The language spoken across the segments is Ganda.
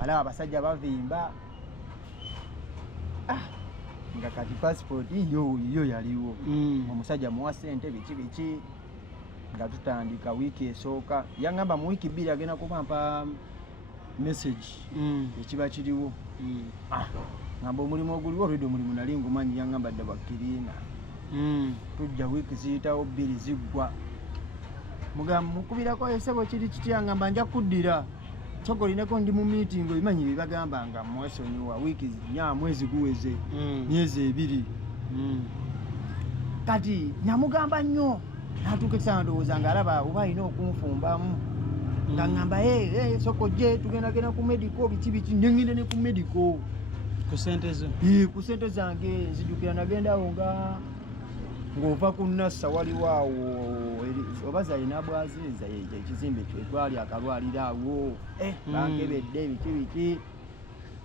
balaba abasajja bavimba nga kati passport yo yaliwo omusajja muwa ssente biki nga tutandika wiiki esooka yangamba mu wiiki 2 agenda kubampa message ekiba kiriwo ngamba omulimu oguliwo olwedde omulimu nali ngumanyi yangamba dda bakkiriina tujja wiiki ziyitawo 2 ziggwa mugamba mukubirako esebo kiri kiti yangamba nja kuddira sokolineko ndi mu meeting obimanyi bye bagamba nga mwesonyiwa wiiki mwezi guweze myezi 2 kati namugamba nnyo natuuka ekisana ndowooza ng'alaba oba alina okunfumbamu nga ŋŋamba soko gye tugendagenda ku medico biki nengende ne ku medico ku ssente zo ku ssente zange nzijukira nagendawo ng'ova ku nassa waliwo awo oba zalina bwaziza ekizimbe twali akalwaliro awo bankebedde biki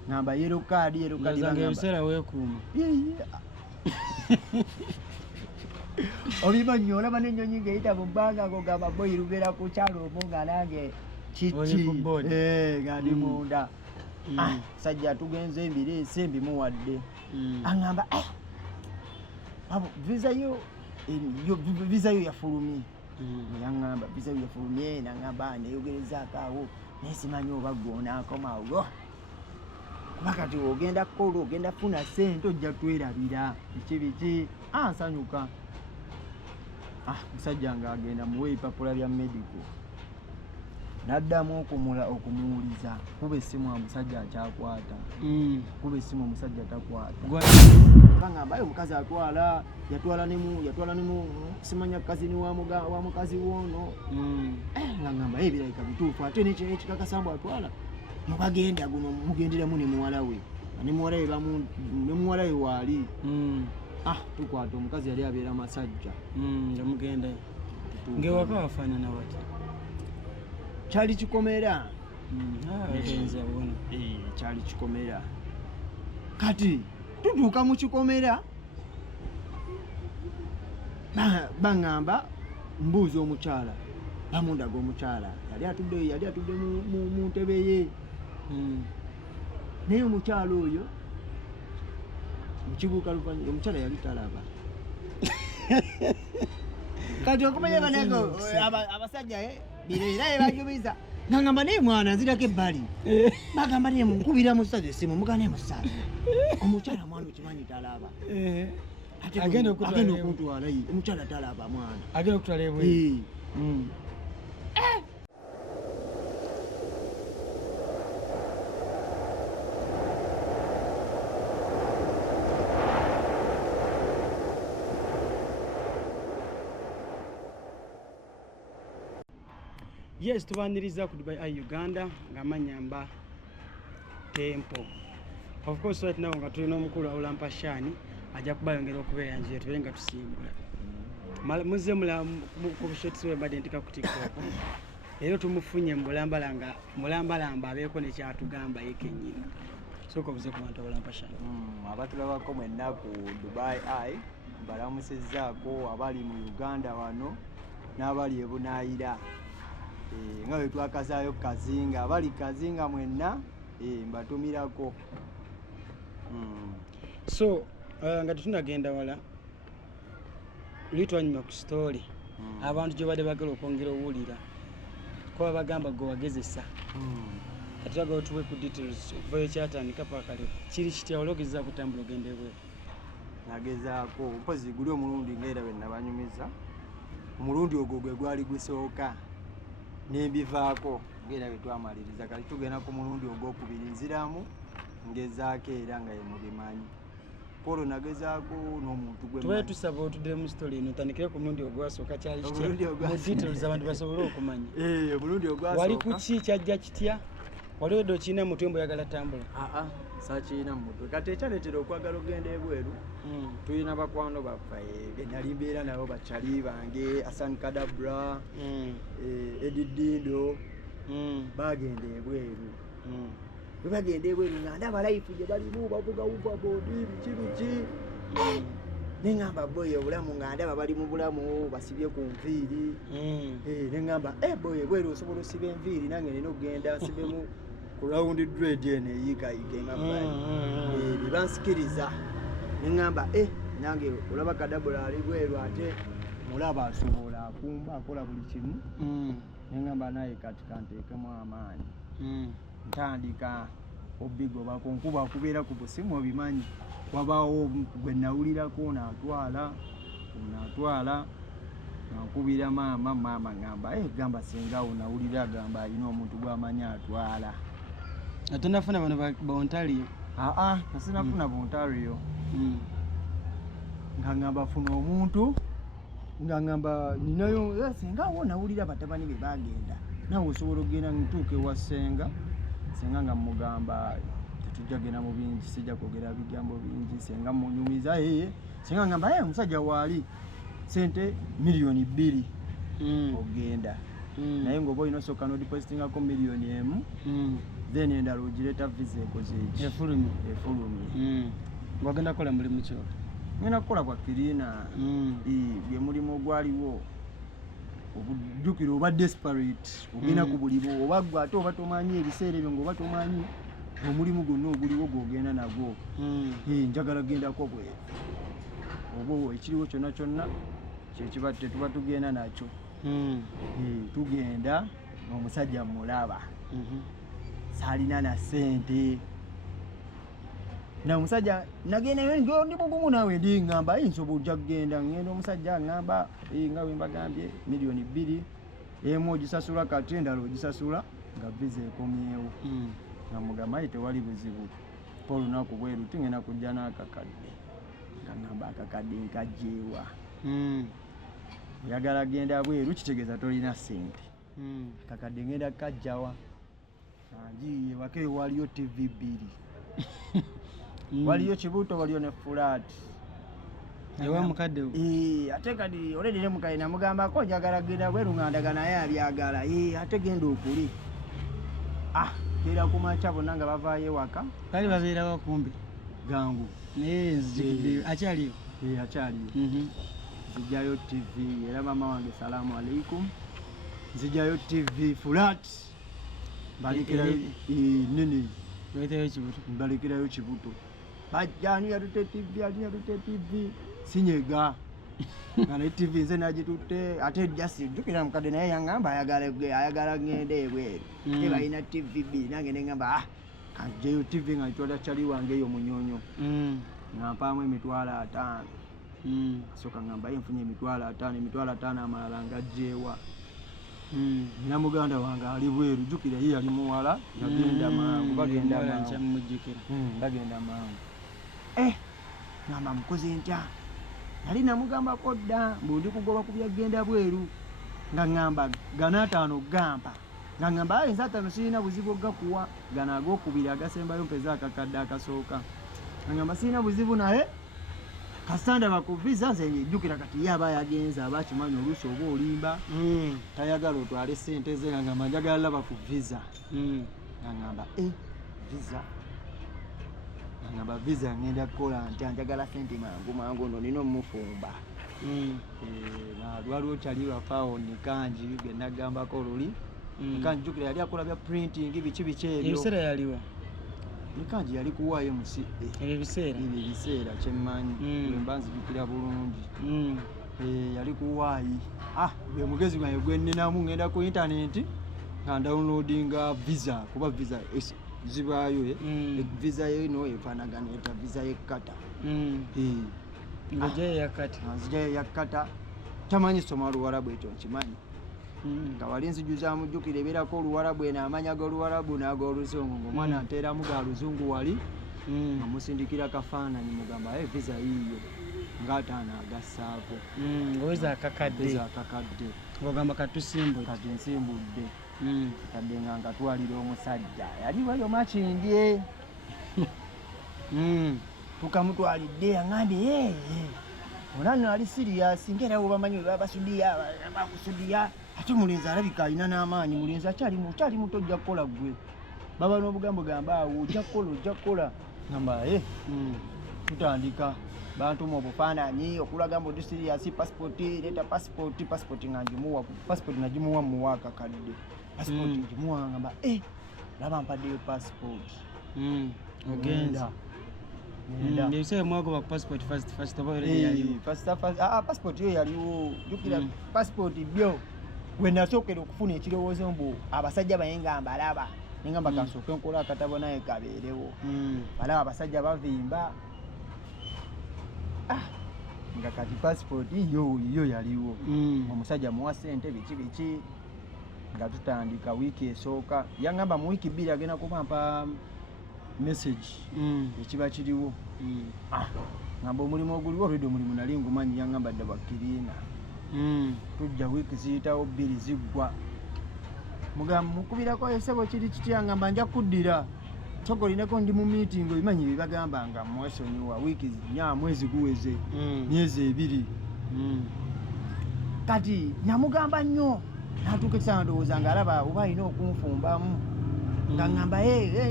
ŋŋamba yero kaadi ebiseera weekuuma obimanyi olaba n'ennyonyi ng'eyita mu bbanga ng'ogamba boyi lugera ku kyalo omwo nga nange kiki nga ndi munda sajja tugenze embirese mbimuwadde aŋŋamba visa yo yafulumye yaŋŋamba visa yo yafulumye naŋŋamba neyogerezaako awo nesimanyi oba gw'onaakomawo kuba kati ogenda kukola ogenda funa ssente ojja twerabira biki nsanyuka musajja ng'agenda muwe ebipapula bya medico n'addamu okumuwuliza kuba essimu omusajja akyakwata kuba essimu omusajja takwata baŋŋamba omukazi yatwala nemu simanya kazini wa mukazi woono ng'aŋŋamba ebirabika bituufu ate nekikakasambu atwala mubagenda guno mugenderemu ne muwala we ne muwala we waali tukwata omukazi yali abeera Masajja mugenda ngewaka wafaanana wati kyali kikomera kyali kikomera kati tutuuka mu kikomera baŋŋamba mbuuza omukyala bamundaga omukyala yali atudde mu ntebe ye naye omukyala oyo mukibuuka luvannyuma omukyala yali talaba kati okumanya banako abasajja bireera ebajubiza ng'aŋŋamba naye mwana nzirako ebbali bagamba naye munkubira musaza essimu mugana naye musaza omukyala mwana okimanyi talaba agenda okuntwala omukyala talaba mwana agenda okutwala ebweru yes tubaniriza ku Dubai Uganda ng'amanyamba Tempo of course right now nga tulina omukulu Olampa Shani ajja kubayongera okubeera nje tubere nga tusimbula muze ku shots we badentika ku TikTok era tumufunye mulambalamba abeeko nekyatugamba yekennyini sooka buze ku bantu Olampa Shani abatulabako mwenna ku Dubai balamusizzaako abali mu Uganda wano n'abali ebunaayira nga bwe twakazaayo Kazinga abali Kazinga mwenna mbatumirako so nga tetunagenda wala litwanyuma ku story abantu gye badde bagala okwongera owulira kuba bagamba gwe wagezesa ate bagala otuwe ku details okuvayo kyatandika paka kale kiri kitya wali ogezeza kutambula ogende bweru nagezaako mpozi guli omulundi ngaera bwe nabanyumiza omulundi ogwo gwe gwali gusooka nembivaako ngera bwe twamaliriza kati tugenda ku mulundi ogwokubiri nziramu ngezaako era nga yemubimanyi polo nagezaako n'omuntu gwe tubaye tusaba otuddire mu story eno tandikire ku mulundi ogwasooka kyali kitya mu details abantu basobole okumanya omulundi ogwasooka wali ku ki kyajja kitya wali wedde okirina mu mutwe mbu oyagala tambula sakiina mu mutwe kati ekyaleetera okwagala ogenda ebweru tulina bakwano baffe nali mbeera nabo bakyali bange Hassan Kadabra Edidindo bagenda ebweru bwe bagenda ebweru nga ndaba life gye balimu bavuga boodi biki neŋŋamba boyi obulamu nga ndaba bali mu bulamu basibye ku nviiri neŋŋamba boyi ebweru osobola osiba enviiri nange nina okugenda nsibemu ku round dread ene yikayiga ngamba bansikiriza ngamba nange olaba kadabula ali bweru ate mulaba asobola akumba akola buli kimu ngamba naye kati kanteekemu amaanyi ntandika obigo bakonkuba kubeera ku busimu obimanyi wabaawo gwe nawulirako naatwala nankubira maama ngamba gamba singa nawulira gamba alina omuntu gw'amanyi atwala. Ate nafuna bano bontaliyo? Nasinafuna bontaliyo nga ngamba funa omuntu nga ngamba ninayo singa wo nawulira batabani be bagenda nawe osobola okugenda ntuuke wa senga nga mugamba tetujja genda mu bingi sijja kwogera bigambo bingi senga munyumiza senga ngamba omusajja waali sente milioni 2 ogenda naye ng'oba olina osooka n'odipositingako milioni 1 then endala ogireeta visa ekoze eki efulumye ng'ogenda kukola mulimu ki? ngenda kukola kwa kirina gwe mulimu ogwaliwo obujjukira oba desperate ogenda ku buliwo oba gwe ate oba tomanyi ebiseera ebyo ng'oba tomanyi omulimu gwonna oguliwo gw'ogenda nagwo njagala gendako bwe oba ekiriwo kyonna kyonna kyekiba tetuba tugenda nakyo tugenda n'omusajja mulaba saalina na sente na omusajja nagenda ndi mugumu naawe ndi ngamba nsobola ojja kugenda ngenda omusajja ngamba nga bwe mbagambye milioni 2 emu ogisasula kati endala ogisasula nga visa ekomyewo nga mugamba tewali buzibu pa olunaku bweru tingenda kujja n'akakadde nga ngamba akakadde nkajjeewa oyagala genda bweru kitegeeza tolina sente kakadde ngenda kajjawa ngiye waka eyo waliyo TV 2 waliyo kibuto waliyo ne fulaati ewa mukadde ate kati oledi ne mukadde namugambako njagala genda bweru ng'andaga naye abyagala ate genda okuli keera ku makya bonna nga bavaayo ewaka bali babeerawo kumbi gangu akyaliyo akyaliyo nzijjayo TV era maama wange salaamu alaikum nzijjayo TV fulaati mbalekerayo nene mbalekerayo kibuto bajja ani yatute TV sinyega nga ne TV nze nagitutte ate jasi jjukira mukadde naye yaŋŋamba ayagala ngende ebweru te balina TV 2 nange neŋŋamba kanjeyo TV nga nitwala kyali wange eyo munyonyo nga mpaamu $5,000 soka ngamba nfunye $5,000 amalala ngajjeewa nina muganda wange ali bweru jjukira ye yali muwala yagenda mangu bagenda mangu ngamba mukoze ntya nali namugambako dda mbundi kugoba ku byagenda bweru nga ngamba gana 5 gampa nga ngamba ayinza 5 sirina buzibu gakuwa gana agokubiri agasembayo mpeza akakadde akasooka nga ngamba sirina buzibu naye kasitanda bakuvisa nze jjukira kati ye aba yagenze aba akimanyi oluusi oba olimba tayagala otwale sente ze nga ngamba njagala laba ku visa nga ngamba visa ngamba visa ngenda kukola ntya njagala sente mangu no nina omufumba lwaliwo kyali lwafaawo nikanji gwe nagambako luli nikanji jjukira yali akola bya printing biki ebyo ebiseera yaliwa nikanji yali kuwaayo musi ebiseera kyemmanyi lwemba nzijukira bulungi yali kuwaayi gwe mugezi gwange gweninamu ngenda ku intaneti nga downloadinga visa kuba visa zibaayo visa yeno efaanagana eta visa yekkata nzijayo yakkata tamanyi soma oluwarabu ekyo nkimanyi nga wali nzijuza mujjukira ebeerako oluwarabu eno amanya g'oluwarabu n'ag'oluzungu ng'omwana nteeramu ga luzungu wali nga musindikira kafaananyi mugamba visa yiiyo ng'ataano agassaako ng'oweza akakadde ng'ogamba kati nsimbudde kadde nga nkatwalira omusajja yaliwayo makindye tukamutwalidde yaŋŋambye onano ali siriyasi ngera wo bamanyi babasudiya bakusudiya ate mulenzi alabika alina n'amaanyi mulenzi akyali muto ojja kukola gwe baba n'obugambo gamba awo ojja kukola ngamba tutandika bantuma obufaananyi okulaga mbu ndi siriyasi pasipoti leeta pasipoti nga ngimuwa pasipoti nagimuwa muwaaka kadde pasipoti ngimuwa ngamba laba mpaddeyo passport. Ogenda. Ndise mwago wa passport first of all yaliwo. Passport yo yaliwo. Jukira passport byo. When nasookera okufuna ekirowoozo mbu abasajja bayenga mbalaba. Ningamba kansooke nkola akatabo naye kabeerewo. Balaba abasajja bavimba. Nga kati passport yo yaliwo. Omusajja muwa ssente biki nga tutandika wiiki esooka. Yangamba mu wiiki 2 agenda kubampa message ekiba kiriwo. Ngamba omulimu oguliwo olwedde omulimu nali ngumanyi. Yangamba dda bakiriina. Tujja wiiki ziyitawo 2 ziggwa. Mugamba mukubirako esebo kiri kitya? Ngamba nja kuddira. Chokolinako ndi mu meeting oyimanyi bye bagamba nga mwesonyiwa wiiki 4 mwezi guweze myezi 2. Kati namugamba nnyo natuuka ekisana ndowooza nga alaba oba alina okunfumbamu nga ngamba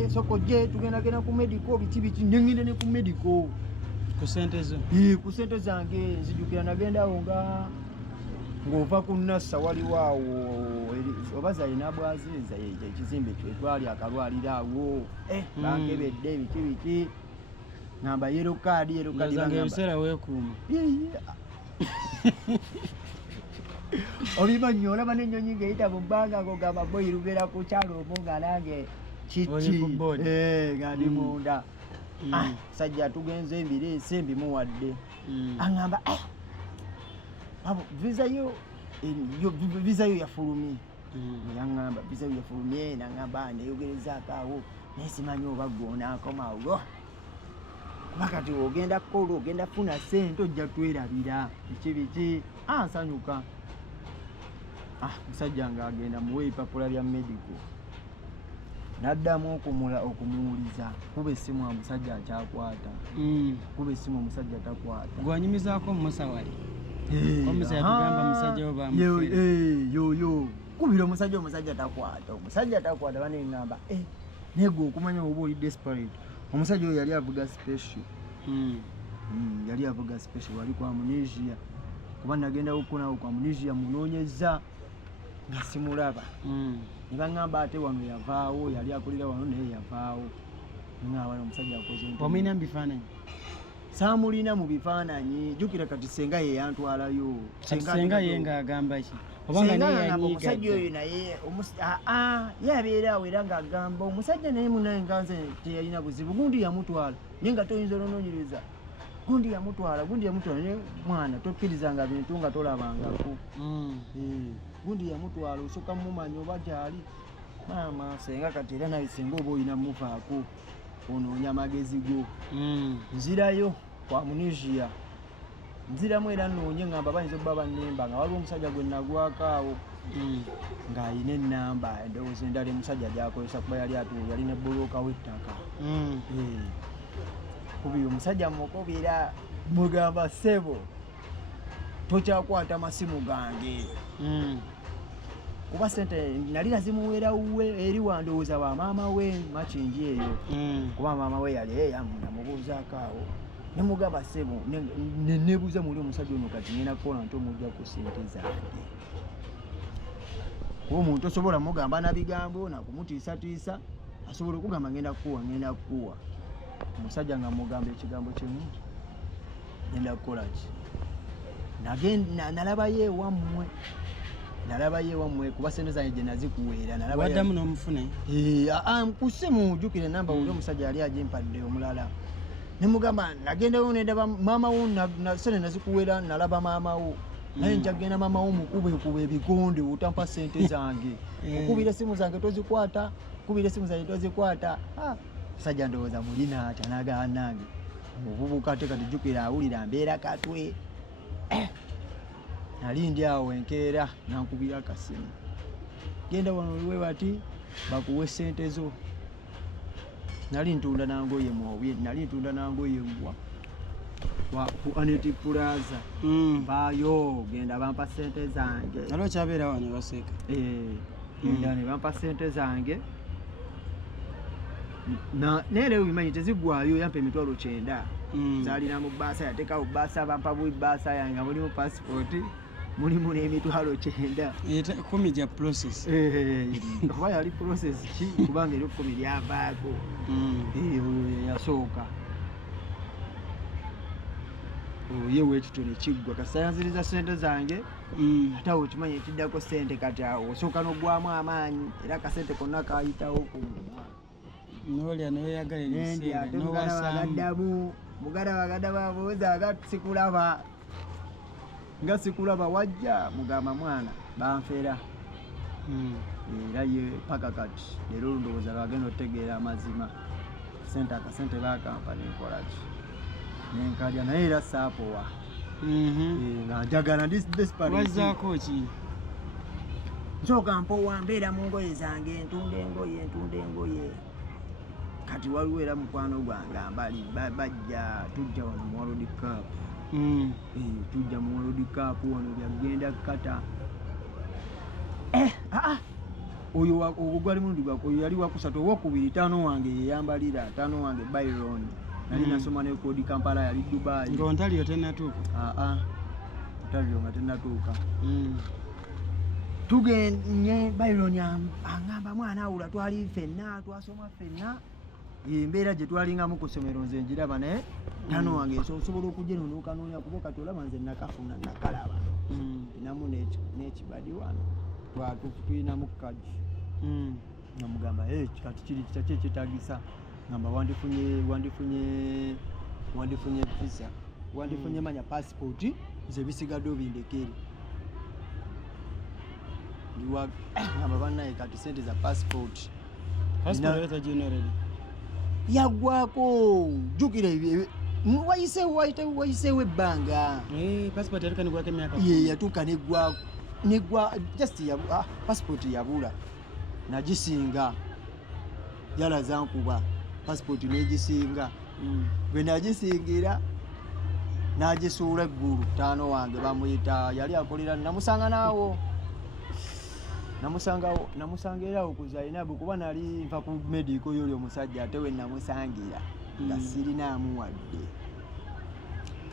soko gye tugenda ku medical biki nengende ne ku medical ku ssente zo. Ku ssente zange nzijukira nagendawo ng'ova ku Nassa waliwo awo oba zalina bwazinza ekizimbe twali akalwaliro awo bankebedde biki ngamba yero kadi ebiseera weekuuma. Obimanyi olaba n'ennyonyi ng'eyita mu bbanga ng'ogamba boyi lubera ku kyalo omwo nga nange kiki nga ndi munda. Sajja tugenze embireese mbimuwadde. Aŋŋamba visa yo yafulumye. Yaŋŋamba visa yo yafulumye. Naŋŋamba neyogerezaako awo naye simanyi oba gg'onaakomawo. Kuba kati ogenda kukola ogenda funa ssente ojja twerabira biki nsanyuka. Musajja ng'agenda muwe ipapula lya medical. Naddamu okumuwuliza kuba essimu omusajja akyakwata. Kuba essimu omusajja takwata. Gwanyumizaako omusawale. Omusajja tugamba musajja oba yo kubira omusajja takwata. Omusajja takwata bane ngamba nego okumanya oba oli desperate. Omusajja oyo yali avuga special. Yali avuga special wali kwa Amnesia. Kuba nagenda okukonawo kwa Amnesia munoonyeza nga simulaba. Ne baŋŋamba ate wano yavaawo yali akolera wano naye yavaawo. Ng'aba omusajja akoze nti omulina mu bifaananyi. Saamulina mu bifaananyi. Jjukira kati senga ye yantwalayo. Senga ye ng'agamba ki? Obanga naye yanyiiga. Omusajja oyo naye yabeera awo era ng'agamba omusajja naye munaye nganze teyalina buzibu. Gundi yamutwala naye nga toyinza olwonoonyereza. Gundi yamutwala naye mwana tokkirizanga bintu nga tolabangako. Gundi yamutwala osooka mumanya oba gyali. Maama senga kati era naye senga oba olina muvaako onoonya magezi go. Nzirayo kwa Amnesia. Nziramu era noonye ngamba bayinza okuba bannemba nga waliwo omusajja gwe nagwako awo ng'alina ennamba endowooza endala omusajja gy'akozesa kuba yali ne bbulooka w'ettaka. Kubira omusajja mukubira mugamba ssebo tokyakwata masimu gange. Kuba ssente nali nazimuweerawe eri wandowooza wa maama we makingi eyo. Kuba maama we yali yamubuuzaako awo ne mugamba ssebo nebuuza muli omusajja ono kati ngenda kukola nti omujja ku ssente zange. Kuba omuntu osobola mugamba na bigambo nakumutiisatiisa asobola okugamba ngenda kukuwa. Omusajja nga mugamba ekigambo kimu ngenda kukola ki. Nalabayo ewammwe kuba ssente zange gye nazikuweera. Waddamu n'omufune? Ku ssimu jjukira namba oli omusajja yali agimpadde omulala. Ne mugamba nagendayo nendaba maama wo ssente nazikuweera nalaba maama wo. Naye njagenda maama wo mukubekuba ebikonde otampa ssente zange. Okubira essimu zange tozikwata. Sajja ndowooza mulina atya n'agamba nange obuvubuka ate kati jjukira awulira mbeera katwe. Nali ndi awo enkeera nankubira akasimu. Genda wano oliwe bati bakuwe ssente zo. Nali ntunda nangoye mwobi, nali ntunda nangoye mbwa. Ku Aneti Plaza. Bayo genda bampa ssente zange. Nalo kyabeera wano baseka. Genda ne bampa ssente zange. Nere ubimanyi tezigwayo yampa emitwalo 9. Zalina mu bbaasa yateekawo bbaasa bampa bbaasa yange mulimu passport mulimu n'emitwalo 9 10 gya process kuba yali process ki kubanga eri 10 lyavaako yasooka ye weekitone kiggwa kasayanziriza sente zange ate awo okimanyi ekiddako sente kati awo osooka n'ogwamu amaanyi era akasente konna kayitawo nolya noyagala ebiseera nowasagaddamu mugadabagadamu abuuza agasikulaba nga sikulaba wajja mugamba mwana banfera era ye paka kati leero olundowooza lwagenda otegeera amazima sente akasente bakampa nenkolaki nenkalya naye era saapowa nga njagala ndi desperate wazaako ki nsooka mpowa mbeera mu ngoye zange ntunda engoye kati waliwo era mukwano gwange ambali bajja tujja wano mu World Cup tujja mu World Cup wano byagenda kata oyo gwali mulundi gwako oyo yali wakusatu owokubiri taano wange yeyambalira taano wange Byron nali nasoma ne kodi Kampala yali Dubai nga Ontario tennatuuka Ontario nga tennatuuka tugenye Byron angamba mwana awula twali ffenna twasoma ffenna embeera gye twalingamu ku ssomero nze njiraba naye taano wange osobola okujja eno n'okanoonya kuba kati olaba nze nakafuna nakalaba namu n'ekibadi wano tulinamu kaji namugamba kati kiri kitaki ekyetaagisa ngamba wandifunye visa wandifunye manya passport nze bisigadde obindekere ngamba bannaye kati sente za passport yagwako jukira wayiseewo ebbanga yatuuka negwa just passport yabula nagisinga yalaza nkuba passport negisinga bwe nagisingira nagisuula eggulu taano wange bamuyita yali akolera namusanga era okuza inabu kuba nali nva ku medico yoli omusajja ate we namusangira nga sirinaamu wadde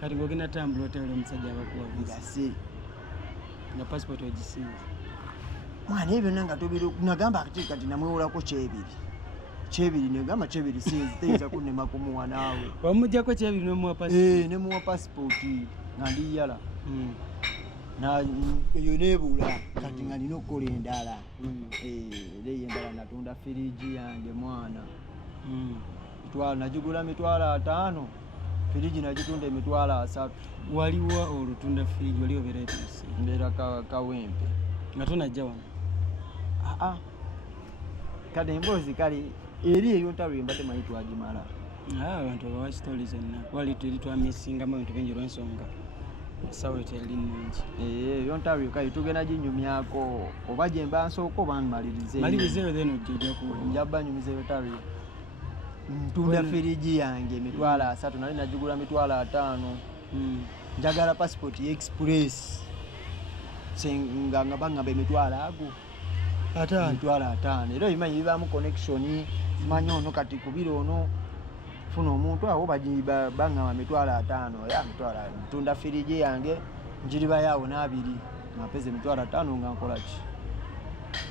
kati ng'ogenda tambula otewera omusajja abakuwa nga si nga passport ogisinze mwana ebyo byonna nga nagamba kati namwewolako kyebiri negamba kyebiri teyinza kunnema kumuwa naawe wamuggyako kyebiri nomuwa passport nemuwa passport nga ndiyala eyo neebula kati nga nina okukola endala era eyo endala natunda firiji yange mwana nagigula $5,000 firiji nagitunda $3,000 waliwo olutunda firiji wali obeera etuusi mbeera kawempe nga tonajja wano kati emboozi kale eri eyo Ontario mbadde manyi twagimala abantu abawa sitoli zonna wali teri twamisingamu ebintu bingi olw'ensonga sawa teri nnungi eyo Ontario kale tugenda ginyumyako oba gye mba nsooka oba malirizeeyo then ojjako njaba nyumizeeyo Ontario ntunda firiji yange $3,000 nali nagigula $5,000 njagala passport ya express nga bangamba $5,000 era obimanyi bibaamu connection manyi ono kati kubira ono funa omuntu awo bangamba $5,000 ntunda firiji yange njiribayaawo n'abiri ngapeze $5,000 nga nkolaki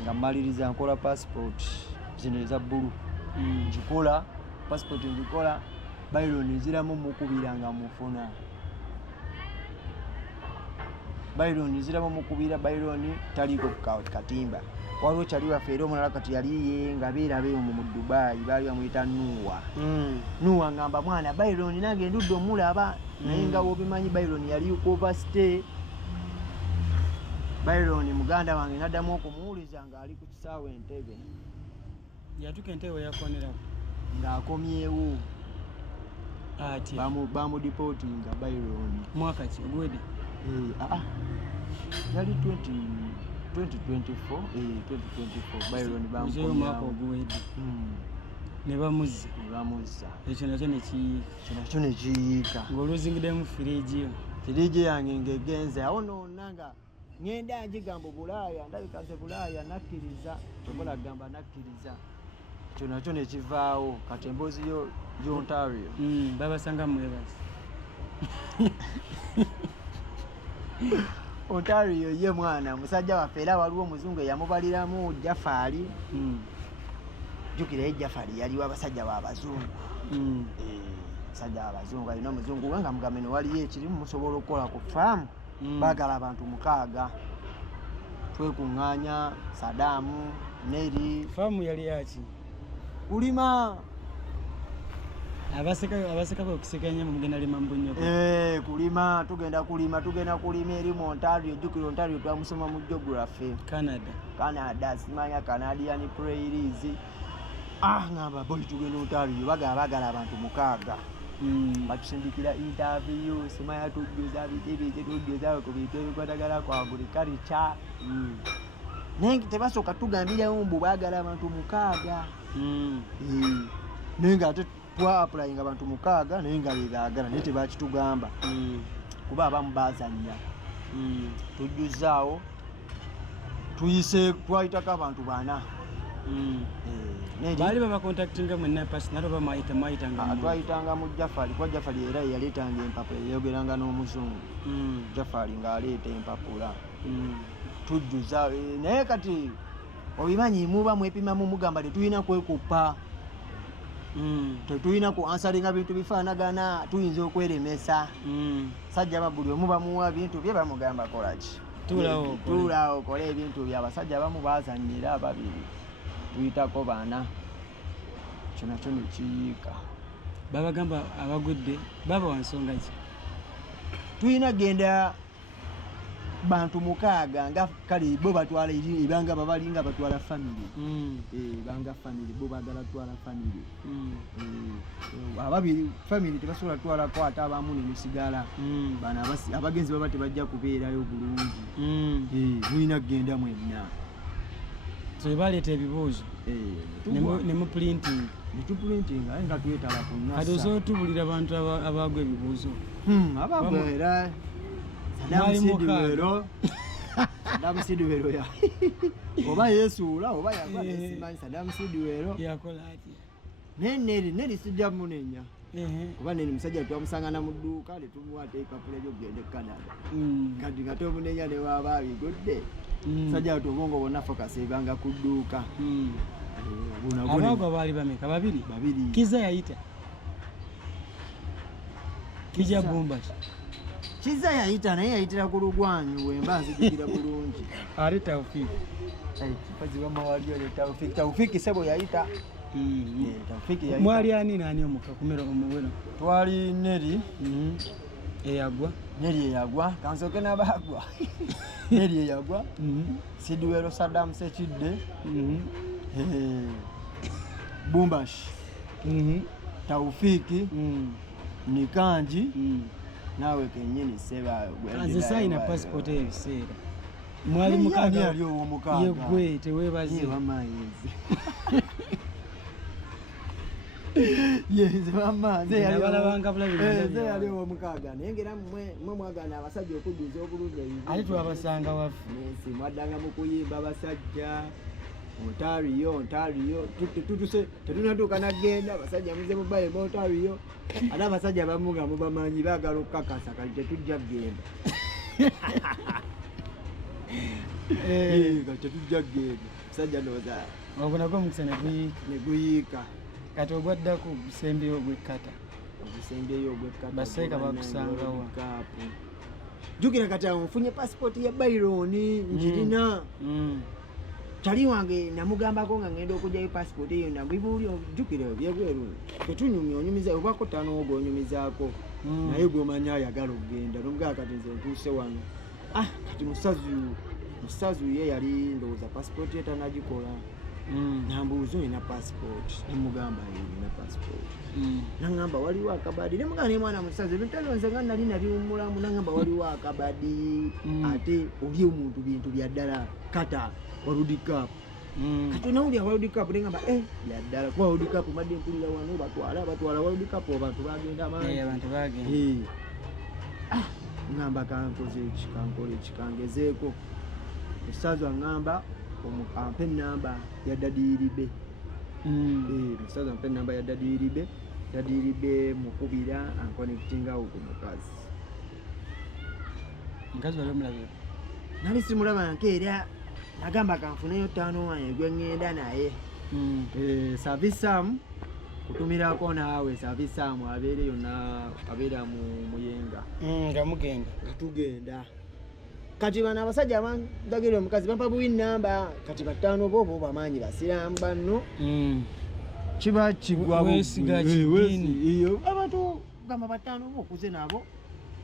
nga mmaliriza nkola passport zino eza bbulu njikola passport njikola Byron nziramu mukubira nga mufuna Byron taliko katimba waliwo kyali waffe era omulala kati yaliye nga beerabe omwo mu Dubai baali bamuyita Nuwa ngamba mwana Byron nange ndudde omulaba naye nga wobimanyi Byron yali overstay Byron muganda wange naddamu okumuwuliza ng'ali ku kisaawe Entebbe yatuuka Entebbe yakonerako ng'akomyewo ati bamudipotinga Byron mwaka ki ogwedde yali 2024 Byron mwaka ogwedde ne bamuzza ekyo nakyo nekiyiika ng'oluzingiddemu firiji yange ng'egenze awo nonna nga ngenda njigamba Bulaaya ndabika nze Bulaaya nakkiriza tokola gamba nakkiriza ekyo nakyo nekivaawo kati emboozi y'Ontario babasanga mwebasi Ontario ye mwana musajja waffe era waliwo omuzungu eyamubaliramu Jafali. Jjukira ye Jafali yaliwo abasajja b'abazungu. Musajja w'abazungu alina omuzungu we nga mugambe ne waliyo ekirimu musobola okukola ku faamu. Baagala abantu 6. Twekuŋŋaanya Sadamu, Neri. Faamu yali yaki? Kulima. Abasekako okusikanya mugenda lima mbunyoko. Kulima, tugenda kulima eri mu Ontario. Jjukira Ontario twamusoma mu geography. Canada, simanya Canadian Prairies. Ngamba boy tugenda Ontario baagala abantu 6. Batusindikira interview, simanya tujjuza biki tujjuza ku bintu ebikwatagala kwa agriculture. Nenga tebasooka tugambirawo mbu baagala abantu 6. Nenga ate twa applying abantu 6 naye nga bebaagala naye tebakitugamba. Kuba abamu baazannya. Tujjuzaawo twayitako abantu 4. Baali baba contactinga mwenna personal oba mayitanga twayitanga mu Jafali. Kwa Jafali era yaleetanga empapula yayogeranga n'omuzungu. Jafali ng'aleeta empapula. Tujjuza naye kati obimanyi muba mwepimamu mugamba tetulina kwekuppa. Tetulina ku ansalinga bintu bifaanagana tuyinza okweremesa. Sajja buli omu bamuwa bintu bye bamugamba kolaki tuulaawo kola ebintu bye. Abasajja abamu baazannyira ababiri tuyitako 4. Kyo nakyo ne kiyiika. Babagamba abagudde baba wansonga ki? Tulina genda bantu 6 nga kale bo batwala ebanga babalinga batwala family. Banga family bo bagala twala family. Ababiri family tebasobola twala kwata abamu ne musigala. Bana abagenzi baba tebajja kubeerayo bulungi. Mulina kugenda mwenna. So baleeta ebibuuzo ne mu printing. Netuprinting aye nga twetala ku nnasa. Kati osobola tubulira abantu abagwa ebibuuzo. Abagwa era Saddam Sidwero ya oba yesuula oba yava esimanyi Saddam Sidwero yakola ati neri sijja munenya. Kuba neri musajja twamusangana mu dduuka ne tumuwa teekapula gy'ogende Canada. Kati nga tomunenya ne waaba abigudde. Musajja tubongo bonna focus ebanga ku dduuka. Abagwa baali bameka? Babiri. Kiza yayita Kija Bumbashi. Kiza yayita naye yayitira ku lugwanyu wemba nzijukira bulungi. Ali Taufiki. Kipazi wa mawalio le Taufiki. Taufiki sebo yayita. Taufiki yayita. Mwali ani nani omuka kumera omuweno? Twali Neri. Eyagwa. Neri eyagwa. Kansoke n'abagwa. Neri eyagwa. Sidwero Saddam Sekidde. Bumbashi. Taufiki. Nikanji. Nawe kenyini seba Anze saina passport ebiseera. Mwali mukaga ali owo mukaga. Yegwe tewebaze wamayenzi. Yes mama ze ali balabanga bulabi. Ze ali owo mukaga. Nengera mwe mwagana abasajja okuduza obuluze hivi. Ali twabasanga wafu. Nsi mwadanga mukuyimba abasajja. Ontario tutuse tetunatuuka nagenda abasajja muze mubaye mu Ontario. Ate abasajja bamuga mubamanyi baagala okukakasa kati tetujja kgenda. Kati tetujja kgenda. Musajja ndowooza ogwo nagwo omukisa ne guyiika. Kati ogwaddako obusembyeyo ogwekkata. Obusembyeyo ogwekkata. Baseeka bakusangawa. Jjukira kati awo nfunye passport ya Byron njirina. Chali wange namugambako nga ngenda okujjayo passport eyo nambibuuli ojjukira byebweru. Tetunyumya onyumiza obako 5 ogwo onyumizaako. Naye gw'omanya ayagala okugenda n'omugaa kati nze ntuuse wano. Kati musazu ye yali ndowooza passport ye tanagikola. Nambuuza olina passport. Nemugamba olina passport. Nangamba waliwo akabadi. Nemugamba ne mwana musazu ebintu nze nga nali biwummulamu nangamba waliwo akabadi. Ate oli omuntu bintu bya ddala kata World Cup. Kati nawulira World Cup nengamba byaddala kuba World Cup madde mpulira wano batwala World Cup abantu bagenda amanyi. Abantu bagenda. Ngamba kankoze iki kangezeeko. Musazu angamba ampe namba ya Dadiribe. Musazu ampe namba ya Dadiribe mukubira anconnectinga ku mukazi. Mukazi wali omulabye? nali simulaba nkeera nagamba kanfuneyo 5 wange gwe ngenda naye Savisamu kutumirako naawe Savisamu abeere yonna abeera mu Muyenga nga mugenda nga tugenda kati bano abasajja abandagira omukazi bampa buwi namba kati 5 bo bamaanyi basiramu banno kiba kigwa wesiga kidini iyo abantu gamba 5 bo okuze nabo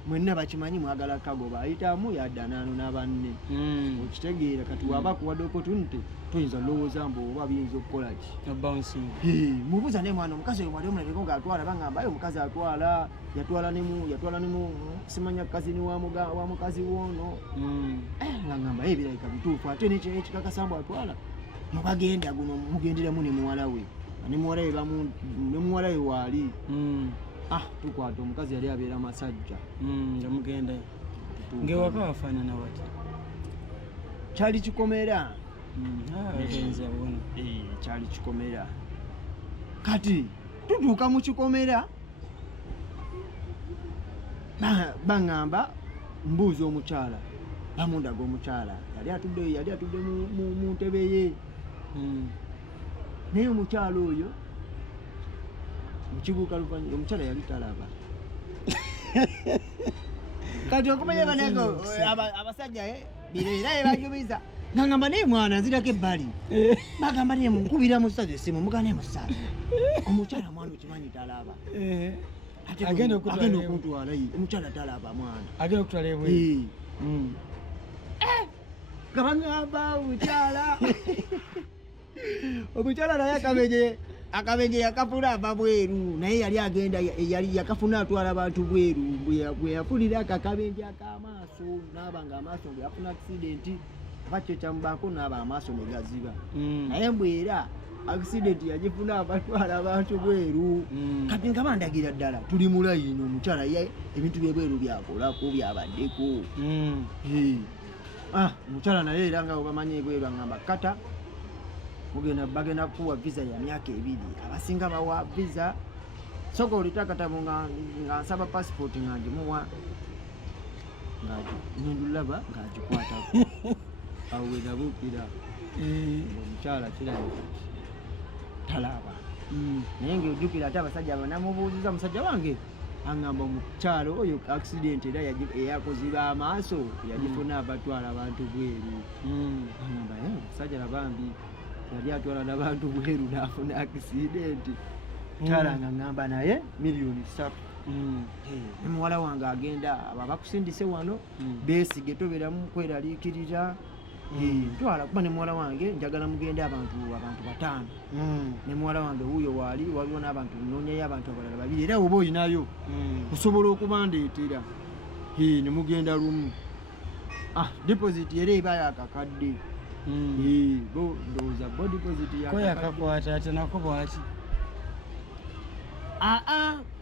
mwenna bakimanyi mwagala kagoba ayitamu yadda nano n'abanne okitegeera kati waba kuwadde opportunity tuyinza lowooza mbu oba biyinza okukola ki mubuuza ne mwana omukazi oyo mwali omulabeko ng'atwala bangamba ayo omukazi atwala yatwala nemu simanya kazini wa mukazi woono nga ngamba ebirabika bituufu ate nekikakasambu atwala mubagenda guno mugenderemu ne muwala we ne muwala we waali tukwata omukazi yali abeera Masajja nga mugenda ngewaka wafaanana wati kyali kikomera kyali kikomera kati tutuuka mu kikomera baŋŋamba mbuuza omukyala bamundaga omukyala yali atudde mu ntebe ye naye omukyala oyo mukibuuka luvannyuma omukyala yali talaba kati okumanya baneko abasajja bireera yebajubiza nangamba naye mwana nzirako ebbali bagamba naye munkubira musaza esimu muga naye musaza omukyala mwana okimanyi talaba agenda okuntwala omukyala talaba mwana agenda okutwala ebwe gabangamba omukyala naye akabenje yakafuna ava bweru naye yali agenda yali yakafuna atwala abantu bweru bwe yafunira akabenje akamaaso naaba nga amaaso bwe yafuna accident bakyo kyamubako naaba amaaso ne gaziba naye mbwera accident yagifuna abatwala abantu bweru kati nga bandagira ddala tuli mulayino omukyala ebintu byebweru byakolako byabaddeko omukyala naye era nga obamanyi ebweru angamba kata bagenda kuwa visa ya myaka 2 abasinga bawa visa soko litakatamu nga nsaba passport nga ngimuwa ngandulaba ngagikwatako awo wenabuukira omukyala kirabika talaba naye ngaojjukira ate abasajja abanamubuuziza musajja wange angamba omukyalo oyo accident era eyakoziba amaaso yagifuna abatwala abantu bweru angamba musajja labambi yali atwala n'abantu bweru n'afuna accident kyala nga ngamba naye miliyoni 3 ne muwala wange agenda abakusindise wano beesige tobeeramu kweraliikirira twala kuba ne muwala wange njagala mugende abantu 5 ne muwala wange wuuyo waliwo n'abantu noonyayo abantu abalala 2 era oba oyinayo osobola okubandeetera ne mugenda lumu deposit era eba yakakadde ndowooza bo deposit yakakakwata ate nako bwaki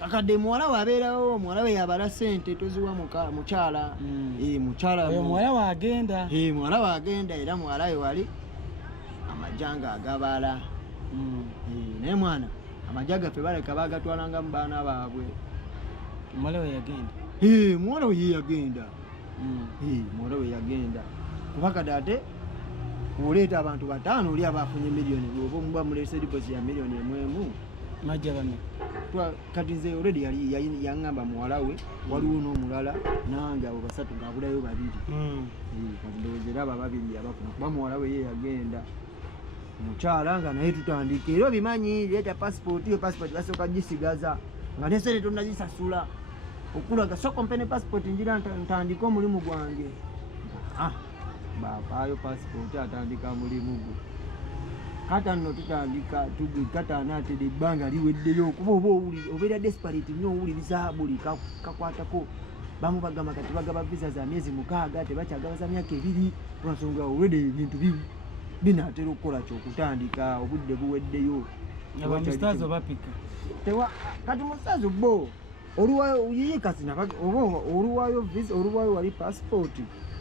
kakadde muwala we abeerawo muwala we yabala sente toziwa mukyala mukyala muwala we agenda muwala we agenda era muwala we wali amajanga agabala naye mwana amajja gaffe baleka bagatwalanga mu baana baabwe muwala we yagenda muwala we yagenda muwala we yagenda kuba kati ate oleeta abantu 5 oli abafunye miliyoni oba muba mulese deposit ya miliyoni 1 majja bame kati nze already yaŋŋamba muwala we waliwo n'omulala nange abo 3 ng'abulayo 2 kati ndowooza era abo 2 abafuna kuba muwala we ye yagenda mukyala nga naye tutandika era obimanyi leeta passport iyo passport basooka gisigaza nga nesente tonnazisasula okulaga soko mpe ne passport njira ntandika omulimu gwange bafaayo passport atandika mulimu gwe kata nno tutandika tugikatana ate ebbanga liweddeyo kuba obeera desperate nnyo owuliriza buli kakwatako bamu bagamba kati bagaba visa za myezi 6 tebakyagaba za myaka 2 olwensonga olwedde ebintu binaatera okukola kyokutandika obudde buweddeyo kati musaazi bo oluwayo yiye kasi oluwayo visa oluwayo wali passport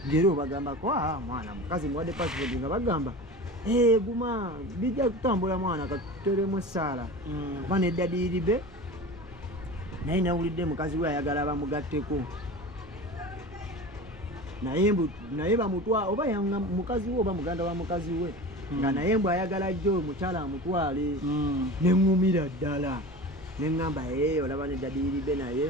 ngero obagambako mwana mukazi muwadde passport nga bagamba guma bijja kutambula mwana katuteremu essaala kuba neddadiiribe naye nawulidde mukazi we ayagala bamugatteko naye bamutwala oba mukazi we oba muganda wa mukazi we nga naye mbw ayagala jjo mukyala amutwale neŋŋumira ddala neŋŋamba olaba ne dadiiribe naye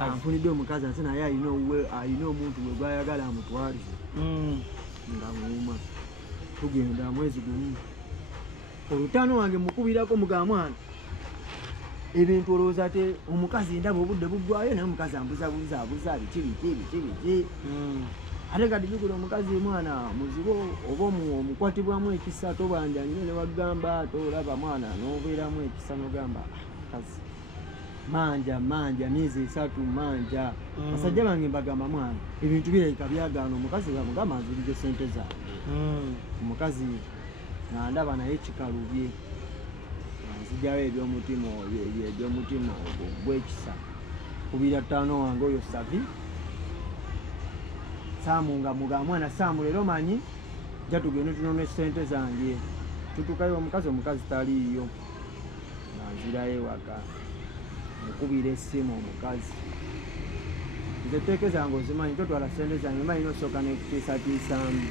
anfunidde omukazi ate naye alina omuntu we gwayagala amutwalize nga muuma tugenda mwezi gumu olutano wange mukubirako muga mwana ebintu olowooza te omukazi ndaba obudde buggwayo naye omukazi ambuzabuza biki ate kati jukira omukazi mwana muzibo oba omukwatibwamu ekisa tobanja nnyo ne wagamba tolaba mwana n'obeeramu ekisa n'ogamba kazi manja myezi 3 manja basajja bange mbagamba mwana ebintu birabika byagaana omukazi bamugamba nzirije sente zange omukazi nandaba naye kikalubye nzijawo ebyomutima ogwo gwekisa 25 wange oyo Savi Saamu nga muga mwana Saamu leero manyi nja tugende tunone sente zange tutukayo omukazi taliiyo nanzirayo ewaka mukubira essimu omukazi nze teeke zange ozimanyi totwala sente zange manyi nosooka nekutiisatiisaamu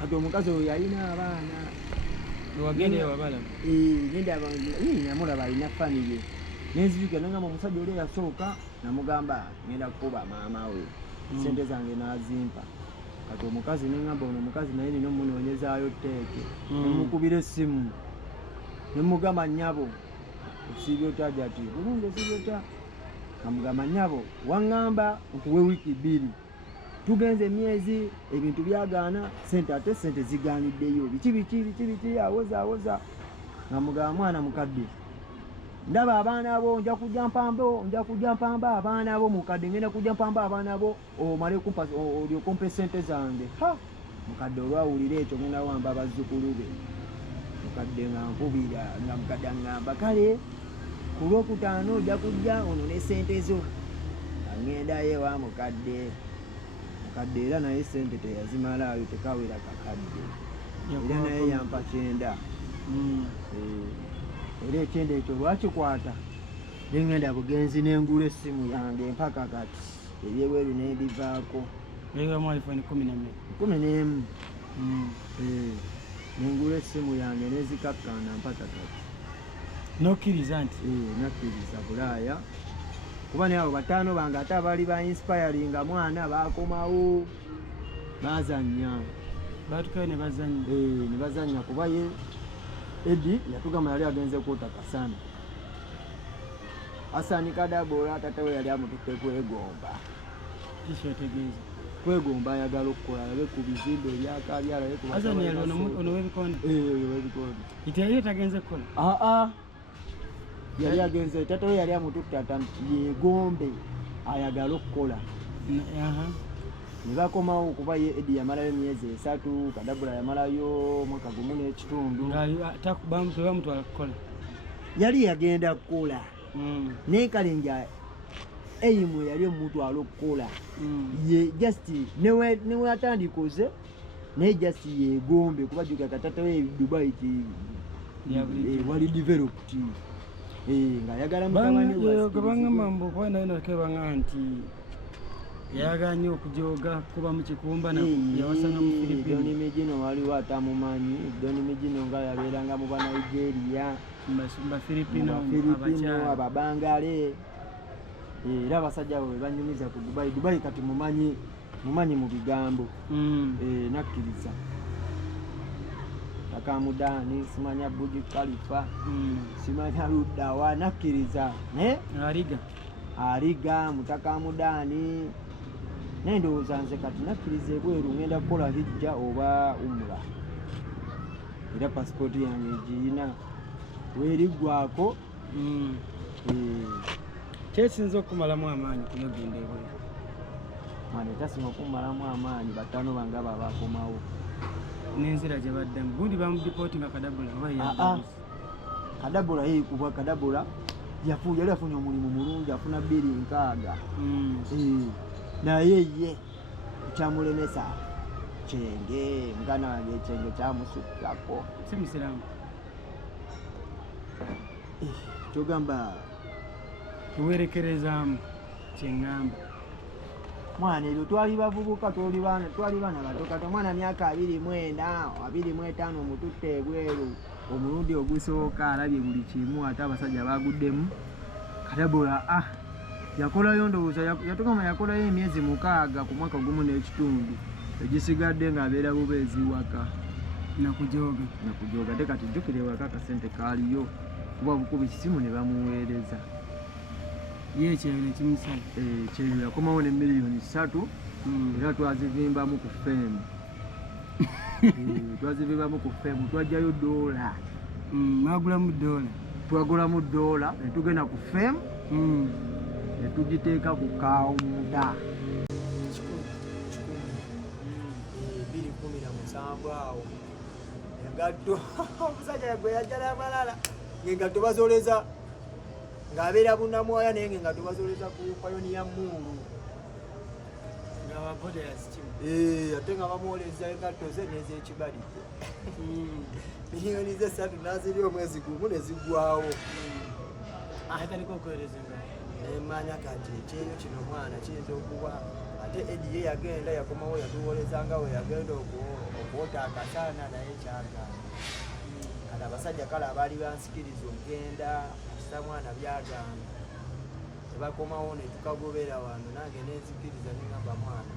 kati omukazi oyo yalina abaana namulaba alina famire nenzijukira nengamba omusajja oli yasooka namugamba ngenda kukuba maama we sente zange nazimpa kati omukazi nengamba ono omukazi naye nina omunoonyezaayo teeke nemukubira essimu nemugamba nnyabo osiibye otya jati bulungi osiibye otya namugamba nnyabo waŋŋamba nkuwe wiiki 2 tugenze emyezi ebintu byagaana ate sente zigaaniddeyo biki awoza namugamba mwana mukadde ndaba abaana abo nja kujja mpamba abaana abo mukadde ngenda kujja mpamba abaana abo omale olyokompe sente zange mukadde olwawulira ekyo ngenda wamba abazzukulu be mukadde nga nkubira nga mukadde aŋŋamba kale ku lwokutaano ojja kujja onone sente zo aŋŋendayo ewa mukadde era naye sente teyazimalaayo tekawera kakadde era naye yampa 9 era ekyenda ekyo lwakikwata nengenda bugenzi nengula essimu yange mpaka kati ebyebweru nebivaako 11 nengula essimu yange nezikakkana mpaka kati nokkiriza nti nakkiriza bulaaya kuba naye abo 5 bange ate abaali ba inspiringa mwana bakomawo bazanya batukayo ne bazanya kuba ye Edi yatugamba yali agenze kwota Kasana Asani Kadabora tatawe yali amututte kwegomba kiswetegeeza kwegomba ayagala okukola yabe ku bizimbe ebyakabyala Asani yali ono webikondo webikondo itali tagenze kukola yali agenze tatawe yali amututte yegombe ayagala okukola nibakomawo okuba ye Edi yamalayo emyezi 3 Kadabula yamalayo mwaka gumu n'ekitundu bamutwala kukola yali yagenda kukola naye kale nja eyimu yali omutwala okukola ye just newe atandikoze naye just yegombe kuba juga katatawe Dubai wali developed nga yagala mukabangamba mbu kuba naye nakebanga nti yaganye okujoga kuba mu kikumba yawasanga mu Filipino Doni Mijino waliwo atamumanyi Doni Mijino nga yabeeranga mu Nigeria mba Filipino ababangale era abasajja abo banyumiza ku Dubai kati mumanyi mu bigambo nakkiriza Takamudani simanya Burj Khalifa simanya Ludawa nakkiriza Ariga Mutakamudani nendowooza nze kati nakkiriza ebweru ngenda kukola hijja oba umra era pasipoti yange egirina weeriggwako kyesinza okumalamu amaanyi kuyogenda ebweru mwana ekyasinga okumalamu amaanyi 5 bange abo abakomawo n'enzira gye baddemu gundi bamudipooti nga Kadabula Kadabula kubwa Kadabula yali afunye omulimu mulungi afuna 2,600 naye ye kyamulemesa kyenge mugana wange ekyenge kyamusukkako si musiraamu kyogamba tuwerekerezaamu kyeŋŋamba mwana ebyo twali bavubuka twali bana bato kati omwana myaka 24 25 mututte ebweru omulundi ogusooka alabye buli kimu ate abasajja baguddemu katabola yakolayo ndowooza yatugamba yakolayo emyezi 6 ku mwaka gumu n'ekitundu egisigadde ng'abeera bubeezi waka nakujooga ate kati jjukire waka akasente kaaliyo kuba bukubi simu ne bamuweereza ye ekyeyo nekimusala ekyeyo yakomawo ne miliyoni 3 era twazivimbamu ku femu twajjayo $. Twagulamu $, ne tugenda ku femu ne tugiteeka ku kawunta 217 awo engatto omusajja gwe yajjala amalala ng'engatto bazoleza ng'abeera bunnamwoya naye ng'engatto bazoleza ku Pioneer Mall ate nga bamwoleza engatto ze n'ez'ekibadidde miliyoni ze 3 n'aziri omwezi gumu ne ziggwawo nemanya kati ekyeyo kino mwana kiyinza okuba ate Edi ye yagenda yakomawo yatuwoleza nga we yagenda okwota akasaana naye kyagaana kati abasajja kale abaali bansikiriza okugenda akisa mwana byagaana tebakomawo ne tukagobera wano nange nenzikiriza nengamba mwana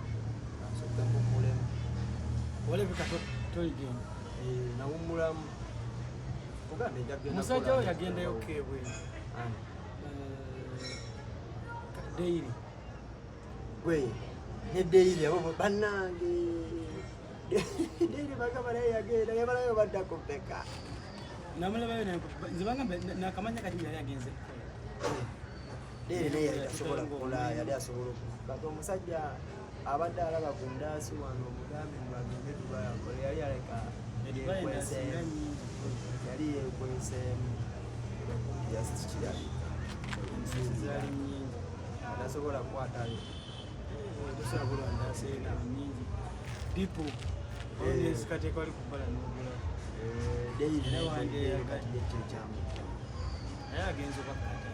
kansooke mpummulemu olebika toligenda nawummulamu kugambe musajja we yagendayo kebwe Daily gwe ne Daily abo bannange Daily bagamba naye yagenda yabalayo baddako ppeka namulabayo nze bagamba nakamanya kati yali agenze Daily naye yali asobola kukola yali asobola kati omusajja abadde alaba ku ndaasi wano omugambe mubagende tubayakola yali aleka yali yekweseemu yasikirabika zali nyingi nasobola kukwatayo tusobola ndaseena nyingi people always kate kwali kubala n'ogula deyirekatiyekyekyamu naye agenza okakata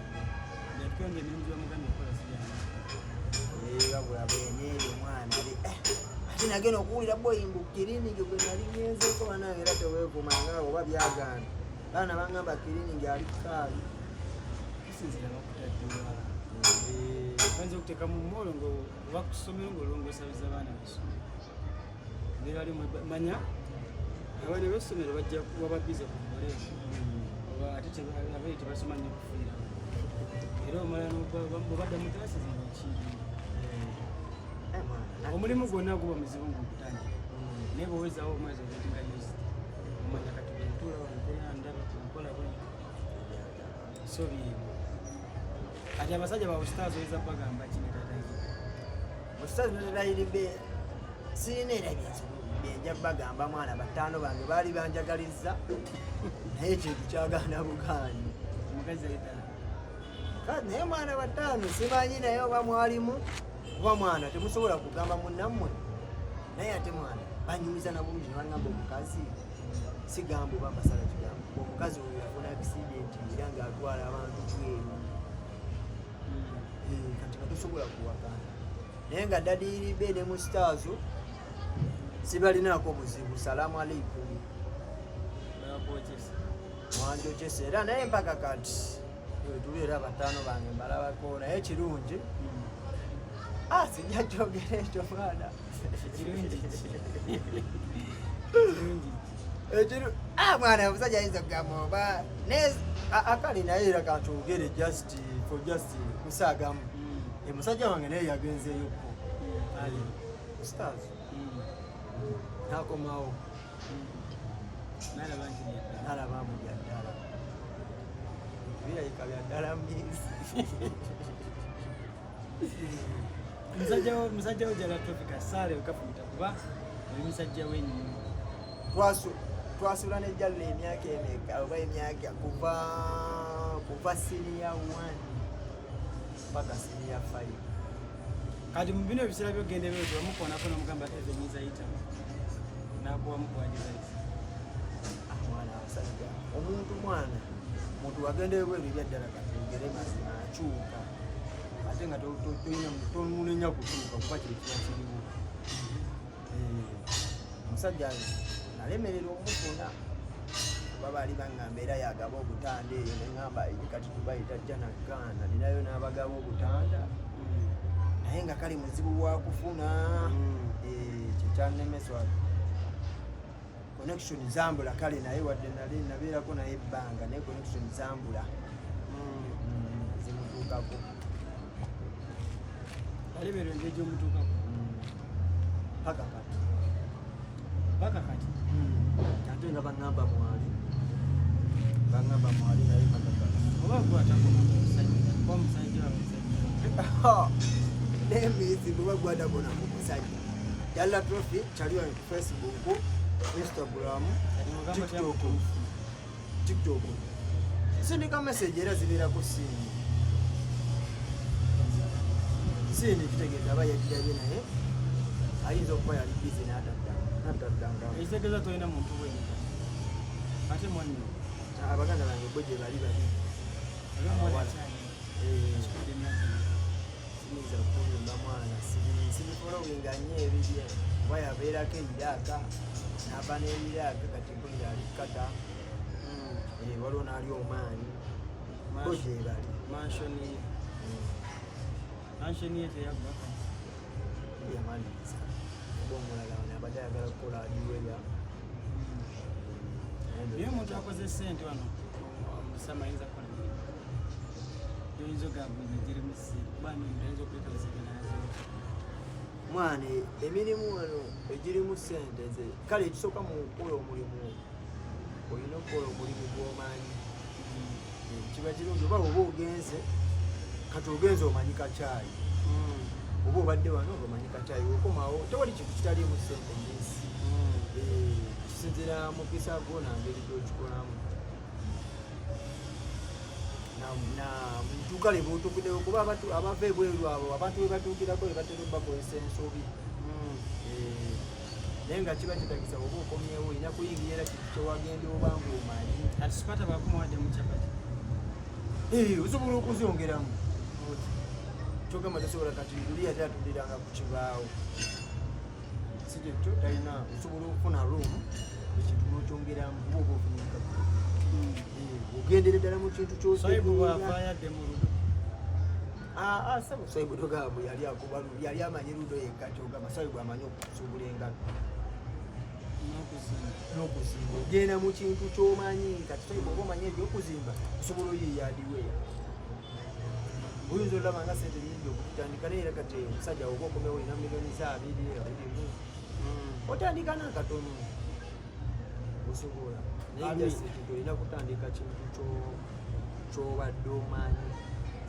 netukonge nenjwa mugambe kola sijana babulabeneeyo mwana ate nagenda okuwulira boyimbu kiriningi gwe nali ngenzeeko banange era teweekumanga oba byagaana baana bangamba kiriningi ali kukaabi kisinzira bakutaddewa banza okuteeka mu molo ngo oba kusomero ngaolongosabiza abaana basome era ali manya abaana b'essomero bajja waba biza ku muleefu oba ate abaire tebasoma nnyo kufiira era omala obadda mu klaasi zinakiri omulimu gwonna guba muzibu ngokutandika naye bwewezaawo omwezi ogetinga yesi omanya kati bwentuula wankola ndaba kunkola bwe so byebu kati abasajja bawe stars oyinza bagamba kino tatazi ostars neterayirimbe sirina era byenja bagamba mwana bataano bange baali banjagalizza naye ekintu kyagaana bugaanyi omukazi ayitala kati naye mwana bataano simanyi naye oba mwalimu kuba mwana temusobola kugamba munnammwe naye ate mwana banyumiza nabulungi nebagamba omukazi sigamba oba mbasala kigambo omukazi oyo yafuna akisidenti era ngaatwala abantu bweru kati batusobola kuwakana naye nga dadiiribe ne mu stars sibalinaako buzibu salaamu aleikum mwanjokyesa era naye mpaka kati tuliera bataano bange mbalabako naye kirungi sijja kyogera ekyo mwana mwana omusajja ayinza kugamba oba akali naye era kankyogere just kusaagamu musajja wange naye yagenzeeyoko stars nakomawo nalaba mu byaddala birayika byaddala mbizi musajja wo jala tropika sale okafuta kuba oli musajja wenyini twasula nejjalla emyaka emeka oba emyaka kuva siniya 1 paka siniya 5 kati mu bino ebiseera byogenda ebyo bamukoonako nomugamba ezenyiza yita nakuwa mukwagizaisa mwana abasajja omuntu wagenda ebweru ebyaddala katengere mazima akyuka ate nga tomunenya kutuuka kuba kiri kiba kiriwo. Omusajja nalemerera omufuna kuba baali baŋŋamba era yagaba obutanda eyo ne ŋŋamba kati tubayita Janaganda ninayo n'abagaba obutanda naye nga kali muzibu bwakufuna kyekyannemeswa connection zambula kale naye wadde nali nabeerako naye ebbanga naye connection zambula zimutuukako alebera engeri gy'omutuukako paka kati ate nga baŋŋamba mwali naye paka kati oba gwatako omusajja nembizi bwe gwadagona ku musajja Yalla Trophy kyali ku Facebook, Instagram, TikTok. Sindika message era zibeera ku simu. Sindi kitegeeza aba yajjayo naye ayinza okuba yali busy n'ataddanga. Ekitegeeza tolina muntu wenna ate mwanyo abaganda bange bo gye bali siyinza kuyimba mwana sibifolowinga nnyo ebirye kuba yabeerako ebiraaka n'aba n'ebiraaka kati mpulira ali kata waliwo n'ali omaanyi bo gye bali mansioni ye teyaggwako yamaliriza oba omulala wano abadde ayagala kukola aliweya naye omuntu akoze ssente wano omusama ayinza kukola yoyinza ogabuza girimu ssente kuba emintu ayinza okwekozeseganazo mwana emirimu wano egirimu ssente ze kale ekisooka mu kukola omulimu olina okukola omulimu gw'omanyi kiba kirungi oba oba ogenze kati ogenze omanyi kacaayi oba obadde wano omanyi kacaayi okomawo tewali kintu kitaliimu ssente nyinsi kisinzira mukisa gwo nangeri gyokikolamu ntuukale bwotuukiddewo kuba abava ebweru abo abantu we batuukirako we batera bakozesa ensobi naye nga kiba kitagisa oba okomyewo olina kuyingira era kintu kyewagenda oba ngaomanyi ati sipata bakumawadde mu capati osobola okuzyongeramu kyogamba tosobola kati luli yate atuliranga ku kibaawo si kyekyo talina osobola okufuna room ekintu nokyongeramu oba oba ofunyika ogendere ddala mu kintu kyosayibwafayadde mu ludo sabo sayibu togamba yali akuba yali amanyi ludo yekka kyogamba sayibu amanyi okusuubula engatto n'okuzimba ogenda mu kintu kyomanyi kati sayibu oba omanyi ebyokuzimba osobola oyiyaadiweya oyinza olaba nga sente nyingi okutandika naye era kati omusajja oba okomewo olina miliyoni za 2 otandika nakatono osobola naye gasente olina kutandika kintu kyobadde omanyi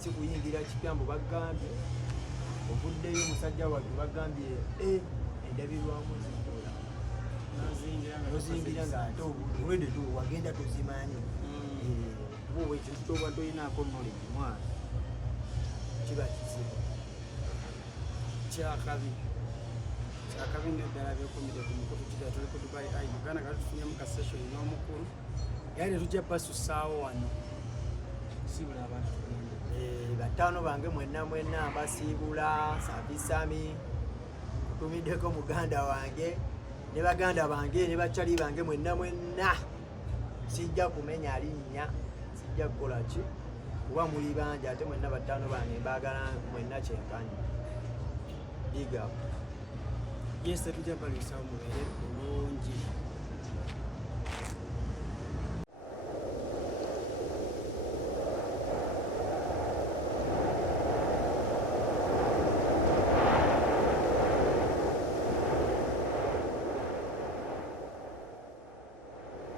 si kuyingira kipyambo bagambye ovuddeyo omusajja wadde bagambye endabirwamu zikola nozingira nga ate olwedde wagenda tozimanyi kuba obwo ekintu kyobadde olinaako knowledge mwana kiba kizibu kyakabi ngaeddala byokumire ku mukutu kita tuli ku Dubai Eye Uganda nga tufunyemu ka session n'omukulu era tetujja basussaawo wano siibula abantu bataano bange mwenna mbasiibula Sabisami kutumiddeko muganda wange ne baganda bange ne bakyali bange mwenna sijja kumenya linnya sijja kukola ki kuba muli bangi ate mwenna bataano bange mbaagala mwenna kyenkanyi big up yes tetujja baluusawo mubeere bulungi